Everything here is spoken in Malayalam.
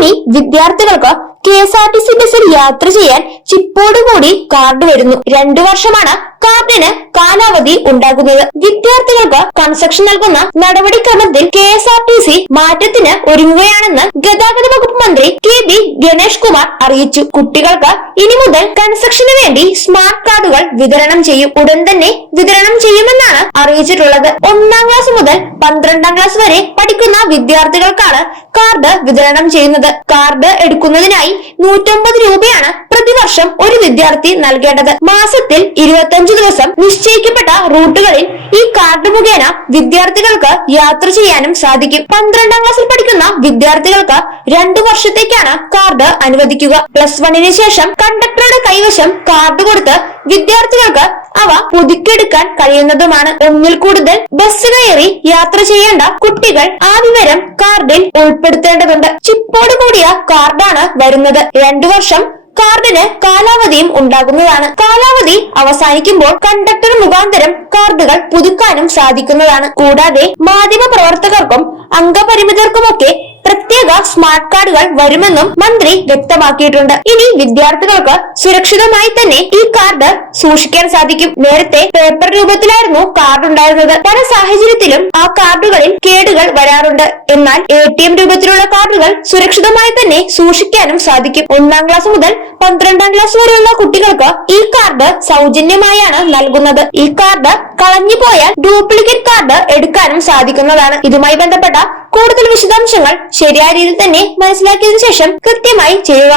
ഇനി വിദ്യാർത്ഥികൾക്ക് KSRTC ബസ്സിൽ യാത്ര ചെയ്യാൻ ചിപ്പോടുകൂടി കാർഡ് വരുന്നു. 2 വർഷമാണ് കാർഡിന് കാലാവധി ഉണ്ടാകുന്നത്. വിദ്യാർത്ഥികൾക്ക് കൺസെഷൻ നൽകുന്ന നടപടിക്രമത്തിൽ KSRTC മാറ്റത്തിന് ഒരുങ്ങുകയാണെന്ന് ഗതാഗത വകുപ്പ് മന്ത്രി KB ഗണേഷ് കുമാർ അറിയിച്ചു. കുട്ടികൾക്ക് ഇനി മുതൽ കൺസെഷന് വേണ്ടി സ്മാർട്ട് കാർഡുകൾ വിതരണം ചെയ്യും. ഉടൻ തന്നെ വിതരണം ചെയ്യുമെന്നാണ് അറിയിച്ചിട്ടുള്ളത്. 1ാം ക്ലാസ് മുതൽ 12ാം ക്ലാസ് വരെ പഠിക്കുന്ന വിദ്യാർത്ഥികൾക്കാണ് കാർഡ് വിതരണം ചെയ്യുന്നത്. കാർഡ് എടുക്കുന്നതിനായി 150 രൂപയാണ് പ്രതിവർഷം ഒരു വിദ്യാർത്ഥി നൽകേണ്ടത്. മാസത്തിൽ 25 ദിവസം നിശ്ചയിക്കപ്പെട്ട റൂട്ടുകളിൽ ഈ കാർഡ് മുഖേന വിദ്യാർത്ഥികൾക്ക് യാത്ര ചെയ്യാനും സാധിക്കും. 12ാം ക്ലാസ്സിൽ പഠിക്കുന്ന വിദ്യാർത്ഥികൾക്ക് 2 വർഷത്തേക്കാണ് കാർഡ് അനുവദിക്കുക. +1 ശേഷം കണ്ടക്ടറുടെ കൈവശം കാർഡ് കൊടുത്ത് വിദ്യാർത്ഥികൾക്ക് അവ പുതുക്കിയെടുക്കാൻ കഴിയുന്നതുമാണ്. 1ൽ കൂടുതൽ ബസ് കയറി യാത്ര ചെയ്യേണ്ട കുട്ടികൾ ആ വിവരം കാർഡിൽ ഉൾപ്പെടുത്തേണ്ടതുണ്ട്. ചിപ്പോട് കൂടിയ കാർഡാണ് വരുന്നത്. 2 വർഷം കാർഡിന് കാലാവധിയും ഉണ്ടാകുന്നതാണ്. കാലാവധി അവസാനിക്കുമ്പോൾ കണ്ടക്ടർ മുഖാന്തരം കാർഡുകൾ പുതുക്കാനും സാധിക്കുന്നതാണ്. കൂടാതെ മാധ്യമ പ്രവർത്തകർക്കും അംഗപരിമിതർക്കുമൊക്കെ പ്രത്യേക സ്മാർട്ട് കാർഡുകൾ വരുമെന്നും മന്ത്രി വ്യക്തമാക്കിയിട്ടുണ്ട്. ഇനി വിദ്യാർത്ഥികൾക്ക് സുരക്ഷിതമായി തന്നെ ഈ കാർഡ് സൂക്ഷിക്കാൻ സാധിക്കും. നേരത്തെ പേപ്പർ രൂപത്തിലായിരുന്നു കാർഡ് ഉണ്ടായിരുന്നത്. പല സാഹചര്യത്തിലും ആ കാർഡുകളിൽ കേടുകൾ വരാറുണ്ട്. എന്നാൽ ATM രൂപത്തിലുള്ള കാർഡുകൾ സുരക്ഷിതമായി തന്നെ സൂക്ഷിക്കാനും സാധിക്കും. 1ാം ക്ലാസ് മുതൽ 12ാം ക്ലാസ് വരെയുള്ള കുട്ടികൾക്ക് ഈ കാർഡ് സൗജന്യമായാണ് നൽകുന്നത്. ഈ കാർഡ് കളഞ്ഞുപോയാൽ ഡ്യൂപ്ലിക്കേറ്റ് കാർഡ് എടുക്കാനും സാധിക്കുന്നതാണ്. ഇതുമായി ബന്ധപ്പെട്ട കൂടുതൽ വിശദാംശങ്ങൾ ശരിയായ രീതിയിൽ തന്നെ മനസ്സിലാക്കിയതിനു ശേഷം കൃത്യമായി ചെയ്യുക.